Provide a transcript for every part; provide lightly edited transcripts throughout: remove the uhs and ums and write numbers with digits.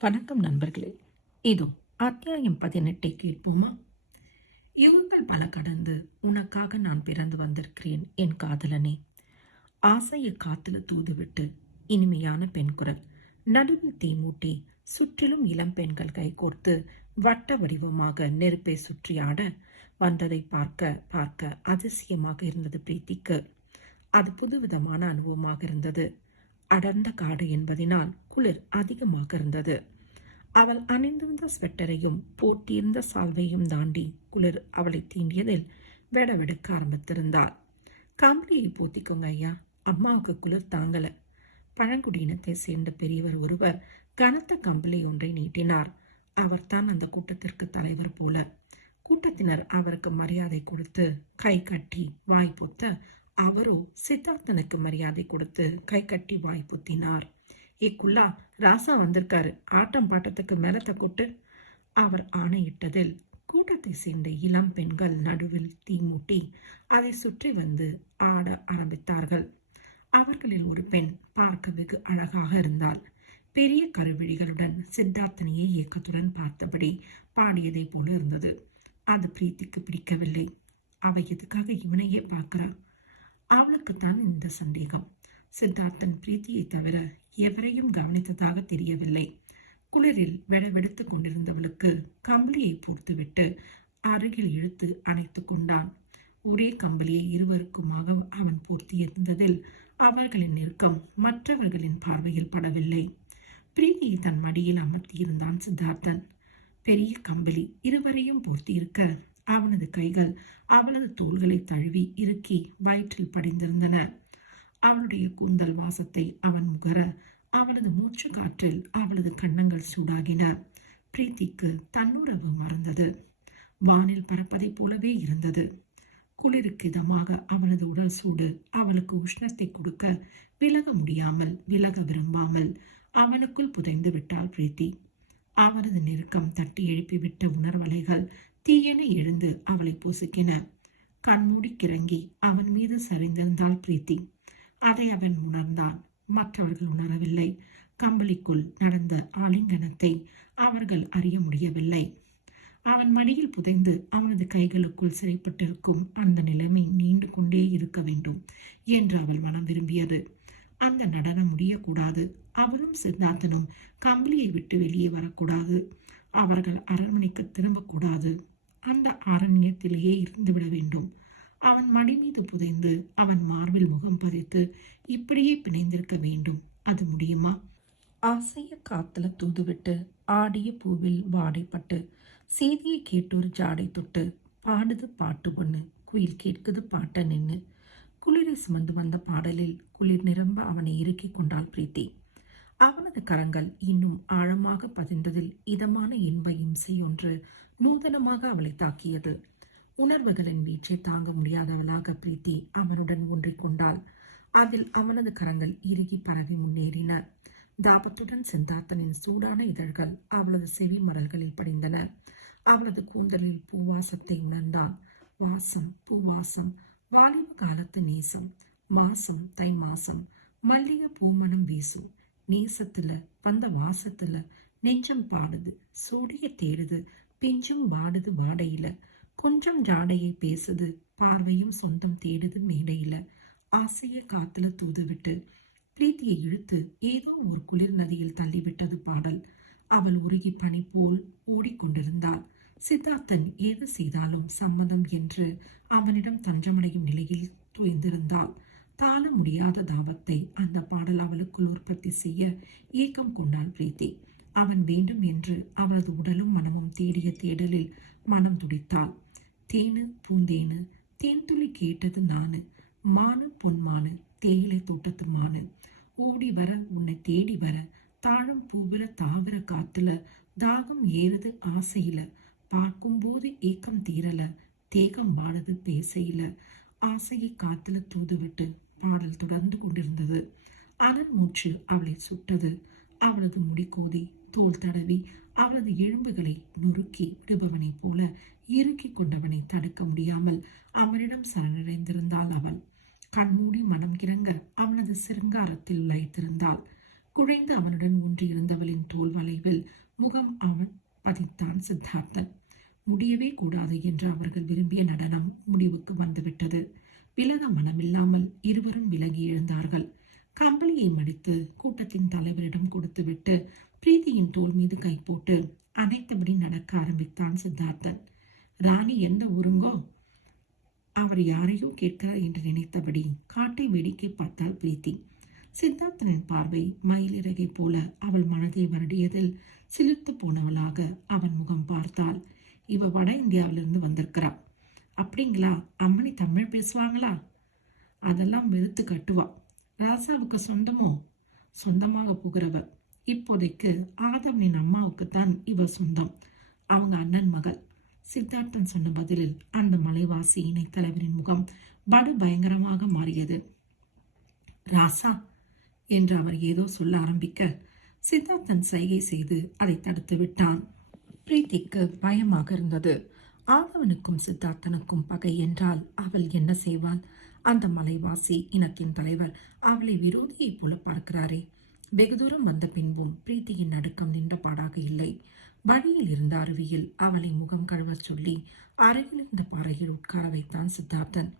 வணக்கம் நண்பர்களே. இதோ அத்தியாயம் 18 கேட்போமா? யுகங்கள் பல கடந்து உனக்காக நான் பிறந்து வந்திருக்கிறேன் என் காதலனே. ஆசையை காத்துல தூதுவிட்டு இனிமையான பெண் குரல் நடுவில் தீமூட்டி சுற்றிலும் இளம் பெண்கள் கைகோர்த்து வட்ட வடிவமாக நெருப்பை சுற்றி ஆட வந்ததை பார்க்க பார்க்க அதிசயமாக இருந்தது பிரீத்திக்கு. அது புதுவிதமான அனுபவமாக இருந்தது. அடர்ந்த காடு என்பதினால் குளிர் அதிகமாக இருந்தது. அவள் அணிந்திருந்த ஸ்வெட்டரையும் போட்டியிருந்த சால்வையும் தாண்டி குளிர் அவளை தீண்டியதில் வெடவெடுக்க ஆரம்பித்திருந்தாள். கம்பளியை போத்திக்கோங்க ஐயா, அம்மாவுக்கு குளிர் தாங்கல. பழங்குடியினத்தை சேர்ந்த பெரியவர் ஒருவர் கனத்த கம்பளி ஒன்றை நீட்டினார். அவர்தான் அந்த கூட்டத்திற்கு தலைவர் போல. கூட்டத்தினர் அவருக்கு மரியாதை கொடுத்து கை கட்டி வாய் பொத்த, அவரோ சித்தார்த்தனுக்கு மரியாதை கொடுத்து கை கட்டி வாய் பொத்தினார். குல்லா, ராசா வந்திருக்காரு, ஆட்டம் பாட்டத்துக்கு மேலத்தை கொட்டு. அவர் ஆணையிட்டதில் கூட்டத்தை சேர்ந்த இளம் பெண்கள் நடுவில் தீமூட்டி அதை சுற்றி வந்து ஆட ஆரம்பித்தார்கள். அவர்களில் ஒரு பெண் பார்க்க வெகு அழகாக இருந்தாள். பெரிய கருவிழிகளுடன் சித்தார்த்தனையே ஏக்கத்துடன் பார்த்தபடி பாடியதை போல இருந்தது. அது பிரீத்திக்கு பிடிக்கவில்லை. அவ எதுக்காக இவனையே பார்க்கிறா? அவளுக்குத்தான் இந்த சந்தேகம். சித்தார்த்தன் பிரீத்தியை தவிர எவரையும் கவனித்ததாக தெரியவில்லை. குளிரில் வெடவெடுத்து கொண்டிருந்தவளுக்கு கம்பளியை போர்த்துவிட்டு அருகில் இழுத்து அணைத்து கொண்டான். ஒரே கம்பளியை இருவருக்குமாக அவன் போர்த்தியிருந்ததில் அவர்களின் நெருக்கம் மற்றவர்களின் பார்வையில் படவில்லை. பிரீத்தியை தன் மடியில் அமர்த்தியிருந்தான் சித்தார்த்தன். பெரிய கம்பளி இருவரையும் போர்த்தியிருக்க அவனது கைகள் அவளது தோள்களை தழுவி இறுக்கி வயிற்றில் படிந்திருந்தன. அவளுடைய கூந்தல் வாசத்தை அவன் முகர அவளது மூச்சு காற்றில் அவளது கன்னங்கள் சூடாகின. பிரீத்திக்கு தன்னுறவு மறந்தது. வானில் பறப்பதை போலவே இருந்தது. குளிருக்கு இதமாக அவளது உடல் சூடு அவளுக்கு உஷ்ணத்தை கொடுக்க விலக முடியாமல், விலக விரும்பாமல் அவனுக்குள் புதைந்து விட்டாள் பிரீத்தி. அவனது நெருக்கம் தட்டி எழுப்பிவிட்ட உணர்வலைகள் தீயென எழுந்து அவளை பொசுக்கின. கண்மூடி கிறங்கி அவன் மீது சரிந்திருந்தாள் பிரீத்தி. அதை அவன் உணர்ந்தான், மற்றவர்கள் உணரவில்லை. கம்பளிக்குள் நடந்த ஆலிங்கனத்தை அவர்கள் அறிய முடியவில்லை. அவன் மடியில் புதைந்து அவனது கைகளுக்குள் சிறைப்பட்டிருக்கும் அந்த நிலைமை நீண்டு கொண்டே இருக்க வேண்டும் என்று அவள் மனம் விரும்பியது. அந்த நடனம் முடியக்கூடாது. அவரும் சித்தார்த்தனும் கம்பளியை விட்டு வெளியே வரக்கூடாது. அவர்கள் அரண்மனைக்கு திரும்பக்கூடாது. அந்த அரண்யத்திலேயே இருந்துவிட வேண்டும். அவன் மடி மீது புதைந்து அவன் மார்பில் முகம் பதித்து இப்படியே பிணைந்திருக்க வேண்டும். அது முடியுமா? ஆசைய காத்துல தூதுவிட்டு ஆடிய பூவில் வாடைப்பட்டு செய்தியை கேட்டொரு ஜாடை தொட்டு பாடுது பாட்டு ஒண்ணு, குயில் கேட்குது பாட்ட நின்னு. குளிரை சுமந்து வந்த பாடலில் குளிர் நிரம்ப அவனை இறுக்கிக் கொண்டாள் பிரீத்தி. அவனது கரங்கள் இன்னும் ஆழமாக பதிந்ததில் இதமான இன்ப இம்சை ஒன்று நூதனமாக அவளை தாக்கியது. உணர்வுகளின் வீச்சை தாங்க முடியாதவளாக பிரீத்தி அவனுடன் ஒன்றிக் கொண்டாள். அதில் அவனது கரங்கள் இறுகி பரவி முன்னேறின. தாபத்துடன் சித்தார்த்தனின் சூடான இதழ்கள் அவளது செவி மடல்களில் படிந்தன. அவளது கூந்தலில் பூவாசத்தை உணர்ந்தான். வாசம், பூவாசம், வாலிப காலத்து நேசம், மாசம், தை மாசம், மல்லிகை பூமணம் வீசும். நேசத்துல வந்த வாசத்துல நெஞ்சம் பாடுது, சூடிய தேடுது, பிஞ்சும் வாடுது வாடையில, கொஞ்சம் ஜாடையை பேசுது, பார்வையும் சொந்தம் தேடுது மேடையில. ஆசைய காத்துல தூதுவிட்டு பிரீத்தியை இழுத்து ஏதோ ஒரு குளிர் நதியில் தள்ளிவிட்டது பாடல். அவள் உருகி பனி போல் ஓடிக்கொண்டிருந்தாள். சித்தார்த்தன் ஏது செய்தாலும் சம்மதம் என்று அவனிடம் தஞ்சமடையும் நிலையில் துய்ந்திருந்தாள். தாழ முடியாத தாபத்தை அந்த பாடல் அவளுக்குள் உற்பத்தி செய்ய ஏக்கம் கொண்டாள் பிரீத்தி. அவன் வேண்டும் என்று அவளது உடலும் மனமும் தேடிய தேடலில் மனம் துடித்தாள். தேனு பூந்தேனு, தேன்துளி கேட்டது நானு, மானு பொன்மானு, தேயிலை தோட்டத்து மானு, ஓடி வர உன்னை தேடி வர, தாழம் பூவில தாவர காத்துல, தாகம் ஏறுது ஆசையில, பார்க்கும்போது ஏக்கம் தீரல, தேகம் வாடுது பேசையில. ஆசையை காத்துல தூதுவிட்டு பாடல் தொடர்ந்து கொண்டிருந்தது. அனல் மூச்சு அவளை சுட்டது. அவளது முடிக்கோதி தோல் தடவி அவளது எலும்புகளை நொறுக்கி விடுபவனைப் போல இறுக்கி கொண்டவனை தடுக்க முடியாமல் அவனிடம் சரணடைந்திருந்தாள் அவள். கண்மூடி மனம் கிறங்க அவனது சிருங்காரத்தில் லயித்திருந்தாள். குழைந்து அவனுடன் ஒன்றியிருந்தவளின் தோல் வளைவில் முகம் அவன் பதித்தான் சித்தார்த்தன். முடியவே கூடாது என்று அவர்கள் விரும்பிய நடனம் முடிவுக்கு வந்துவிட்டது. விலக மனமில்லாமல் இருவரும் விலகி எழுந்தார்கள். கம்பளியை மடித்து கூட்டத்தின் தலைவரிடம் கொடுத்துவிட்டு பிரீத்தியின் தோள் மீது கை போட்டு அனைத்தபடி நடக்க ஆரம்பித்தான் சித்தார்த்தன். ராணி எந்த ஊருங்கோ? அவர் யாரையோ கேட்கிறார் என்று நினைத்தபடி காட்டை வேடிக்கை பார்த்தாள் பிரீத்தி. சித்தார்த்தனின் பார்வை மயிலிறகை போல அவள் மனதை வருடியதில் சிலிர்த்து போனவளாக அவன் முகம் பார்த்தாள். இவ வட இந்தியாவிலிருந்து வந்திருக்கிறா. அப்படிங்களா? அம்மனி தமிழ் பேசுவாங்களா? அதெல்லாம் வெறுத்து கட்டுவா. ராசாவுக்கு சொந்தமோ? சொந்தமாக போகிறவ. இப்போதைக்கு ஆதவனின் அம்மாவுக்குத்தான் இவ சொந்தம். அவங்க அண்ணன் மகள். சித்தார்த்தன் சொன்ன பதிலில் அந்த மலைவாசி இணைத்தலைவரின் முகம் படு பயங்கரமாக மாறியது. ராசா என்று அவர் ஏதோ சொல்ல ஆரம்பிக்க சித்தார்த்தன் சைகை செய்து அதை தடுத்து விட்டான். பிரீத்திக்கு பயமாக இருந்தது. ஆதவனுக்கும் சித்தார்த்தனுக்கும் பகை என்றால் அவள் என்ன செய்வாள்? அந்த மலைவாசி இனத்தின் தலைவர் அவளை விரோதியைப் போல பார்க்கிறாரே. வெகு தூரம் வந்த பின்பும் பிரீத்தியின் நடுக்கம் நின்ற பாடாக இல்லை. வழியில் இருந்த அருவியில் அவளை முகம் கழுவ சொல்லி அருகில் இருந்த பாறையில் உட்கார வைத்தான் சித்தார்த்தன்.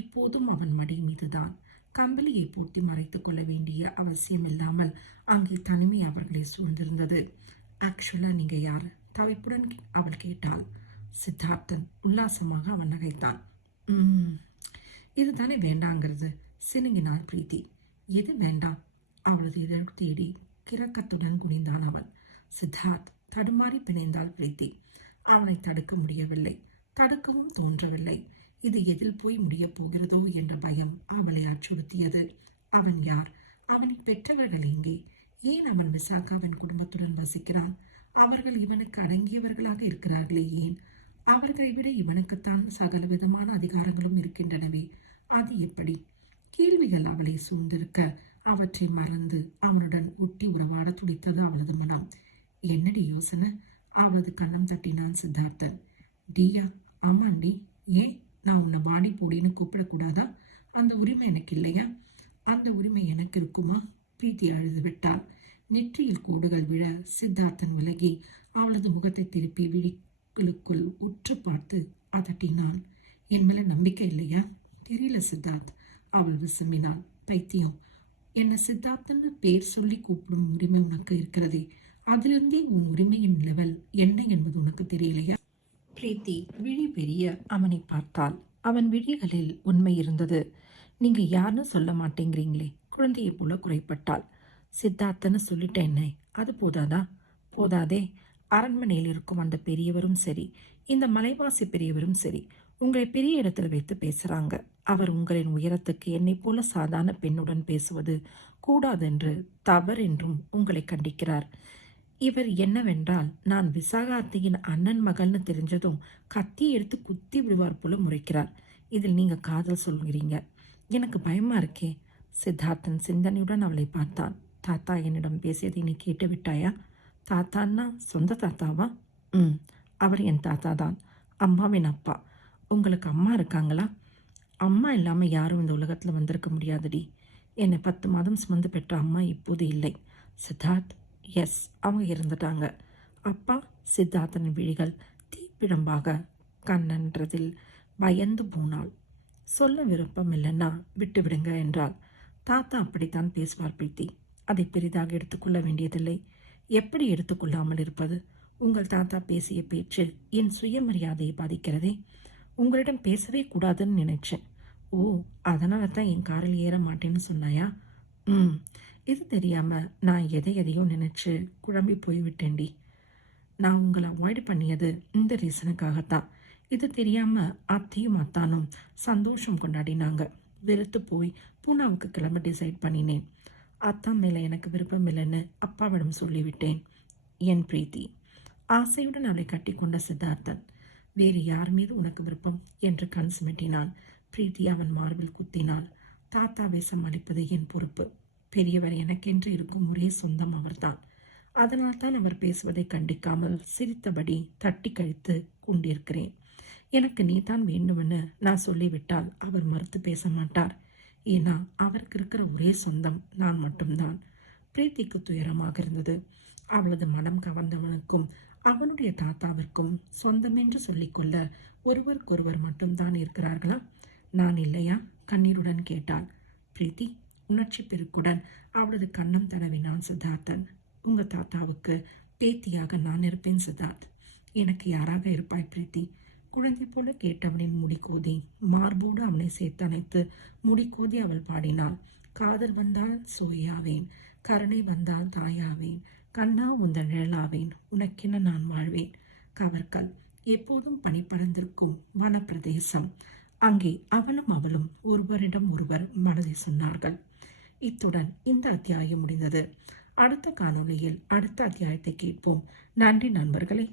இப்போதும் அவன் மடி மீதுதான். கம்பளியை போட்டி மறைத்துக் கொள்ள வேண்டிய அவசியம் இல்லாமல் அங்கே தனிமை அவர்களை சூழ்ந்திருந்தது. ஆக்சுவலா நீங்க யார்? தவிப்புடன் அவள் கேட்டாள். சித்தார்த்தன் உல்லாசமாக அவன் நகைத்தான். இதுதானே வேண்டாங்கிறது, சினுங்கினாள் பிரீத்தி. எது வேண்டாம்? அவளது இதழ் தேடி கிறக்கத்துடன் குனிந்தான் அவன். சித்தார்த் தடுமாறி பிணைந்தாள் பிரீத்தி. அவனை தடுக்க முடியவில்லை, தடுக்கவும் தோன்றவில்லை. இது எதில் போய் முடியப் போகிறதோ என்ற பயம் அவளை அச்சுறுத்தியது. அவன் யார்? அவனை பெற்றவர்கள் எங்கே? ஏன் அவன் விசாகாவின் குடும்பத்துடன் வசிக்கிறான்? அவர்கள் இவனுக்கு அடங்கியவர்களாக இருக்கிறார்களே ஏன்? அவர்களை விட இவனுக்குத்தான் சகல விதமான அதிகாரங்களும் இருக்கின்றனவே, அது எப்படி? கேள்விகள் அவளை சூழ்ந்திருக்க அவற்றை மறந்து அவனுடன் ஒட்டி உறவாட துடித்தது அவளது மனம். என்னடி யோசனை? அவளது கண்ணம் தட்டினான் சித்தார்த்தன். டியா? ஆமாண்டி. ஏன் நான் உன்னை வாடி போடின்னு கூப்பிடக்கூடாதா? அந்த உரிமை எனக்கு இல்லையா? அந்த உரிமை எனக்கு இருக்குமா? பிரீத்தி அழுது விட்டாள். நெற்றியில் கோடுகள் விழ சித்தார்த்தன் விலகி அவளது முகத்தை திருப்பி விழிகளுக்குள் உற்று பார்த்து அதட்டினான். என் மேல நம்பிக்கை இல்லையா? தெரியல சித்தார்த், அவள் விசும்பினாள். பைத்தியம், என்ன சித்தார்த்தன்னு பேர் சொல்லி கூப்பிடும் உரிமை உனக்கு இருக்கிறதே, அதிலிருந்தே உன் உரிமையின் லெவல் என்ன என்பது உனக்கு தெரியலையா? பிரீத்தி விழி பெரிய அவனை பார்த்தாள். அவன் விழிகளில் உண்மை இருந்தது. நீங்க யாருன்னு சொல்ல மாட்டேங்கிறீங்களே, குழந்தையை போல குறைப்பட்டாள். சித்தார்த்தன்னு சொல்லிட்டேன்னே, அது போதாதா? போதாதே. அரண்மனையில் இருக்கும் அந்த பெரியவரும் சரி, இந்த மலைவாசி பெரியவரும் சரி, உங்களை பெரிய இடத்துல வைத்து பேசுறாங்க. அவர் உங்களின் உயரத்துக்கு என்னை போல சாதாரண பெண்ணுடன் பேசுவது கூடாதென்று தவறென்றும் உங்களை கண்டிக்கிறார். இவர் என்னவென்றால், நான் விசாகார்த்தியின் அண்ணன் மகள்னு தெரிஞ்சதும் கத்தி எடுத்து குத்தி விடுவார் போல முறைக்கிறார். இதில் நீங்க காதல் சொல்கிறீங்க. எனக்கு பயமா இருக்கே. சித்தார்த்தன் சிந்தனையுடன் அவளை பார்த்தான். தாத்தா என்னிடம் பேசியதை நீ கேட்டு விட்டாயா? தாத்தான்னா சொந்த தாத்தாவா? அவர் என் தாத்தா தான், அம்மாவின் அப்பா. உங்களுக்கு அம்மா இருக்காங்களா? அம்மா இல்லாமல் யாரும் இந்த உலகத்தில் வந்திருக்க முடியாதுடி. என்னை 10 மாதம் சுமந்து பெற்ற அம்மா இப்போது இல்லை. சித்தார்த், எஸ், அவங்க இறந்துட்டாங்க. அப்பா? சித்தார்த்தனின் விழிகள் தீப்பிழம்பாக கண்ணன்றதில் பயந்து போனாள். சொல்ல விருப்பம் இல்லைன்னா விட்டுவிடுங்க என்றாள். தாத்தா அப்படித்தான் பேசுவார் பிரீத்தி. அதை பெரிதாக எடுத்துக்கொள்ள வேண்டியதில்லை. எப்படி எடுத்துக்கொள்ளாமல் இருப்பது? உங்கள் தாத்தா பேசிய பேச்சு என் சுயமரியாதையை பாதிக்கிறதே. உங்களிடம் பேசவே கூடாதுன்னு நினைச்சேன். ஓ, அதனால தான் என் காரில் ஏற மாட்டேன்னு சொன்னாயா? இது தெரியாம நான் எதையோ நினைச்சு குழம்பி போய்விட்டேன்டி. நான் உங்களை அவாய்டு பண்ணியது இந்த ரீசனுக்காகத்தான். இது தெரியாம அத்தையும் அத்தானும் சந்தோஷம் கொண்டாடினாங்க. வெறுத்து போய் பூனாவுக்கு கிளம்ப டிசைட் பண்ணினேன். அத்தான் மேலே எனக்கு விருப்பம் இல்லைன்னு அப்பாவிடம் சொல்லிவிட்டேன். என் பிரீத்தி. ஆசையுடன் அவளை கட்டி கொண்ட சித்தார்த்தன். வேறு யார் மீது உனக்கு விருப்பம் என்று கண் சுமிட்டினான். பிரீத்தி அவன் மார்பில் குத்தினாள். தாத்தாவை சமாளிப்பது என் பொறுப்பு. பெரியவர் எனக்கென்று இருக்கும் ஒரே சொந்தம் அவர்தான். அதனால்தான் அவர் பேசுவதை கண்டிக்காமல் சிரித்தபடி தட்டி கழித்து கொண்டிருக்கிறேன். எனக்கு நீ தான் வேண்டுமென்னு நான் சொல்லிவிட்டால் அவர் மறுத்து பேச மாட்டார். ஏன்னா அவருக்கு இருக்கிற ஒரே சொந்தம் நான் மட்டும்தான். பிரீத்திக்கு துயரமாக இருந்தது. அவளது மனம் கவர்ந்தவனுக்கும் அவனுடைய தாத்தாவிற்கும் சொந்தமென்று சொல்லிக்கொள்ள ஒருவருக்கொருவர் மட்டும்தான் இருக்கிறார்களா? நான் இல்லையா? கண்ணீருடன் கேட்டாள் பிரீத்தி. உணர்ச்சி பெருக்குடன் அவளது கன்னம் தடவினான் சித்தார்த்தன். உங்க தாத்தாவுக்கு பேத்தியாக நான் இருப்பேன் சித்தார்த். எனக்கு யாராக இருப்பாய் பிரீத்தி? குழந்தை போல கேட்டவனின் முடிக்கோதி மார்போடு அவனை சேர்த்தணைத்து முடிக்கோதி அவள் பாடினாள். காதல் வந்தால் சோயாவேன், கருணை வந்தால் தாயாவேன், கண்ணா உந்த நிழலாவேன், உனக்கென நான் வாழ்வேன். கவர்கல் எப்போதும் பனி பறந்திருக்கும் வனப்பிரதேசம். அங்கே அவனும் அவளும் ஒருவரிடம் ஒருவர் மனதை சொன்னார்கள். இத்துடன் இந்த அத்தியாயம் முடிந்தது. அடுத்த காணொளியில் அடுத்த அத்தியாயத்தை கேட்போம். நன்றி நண்பர்களே.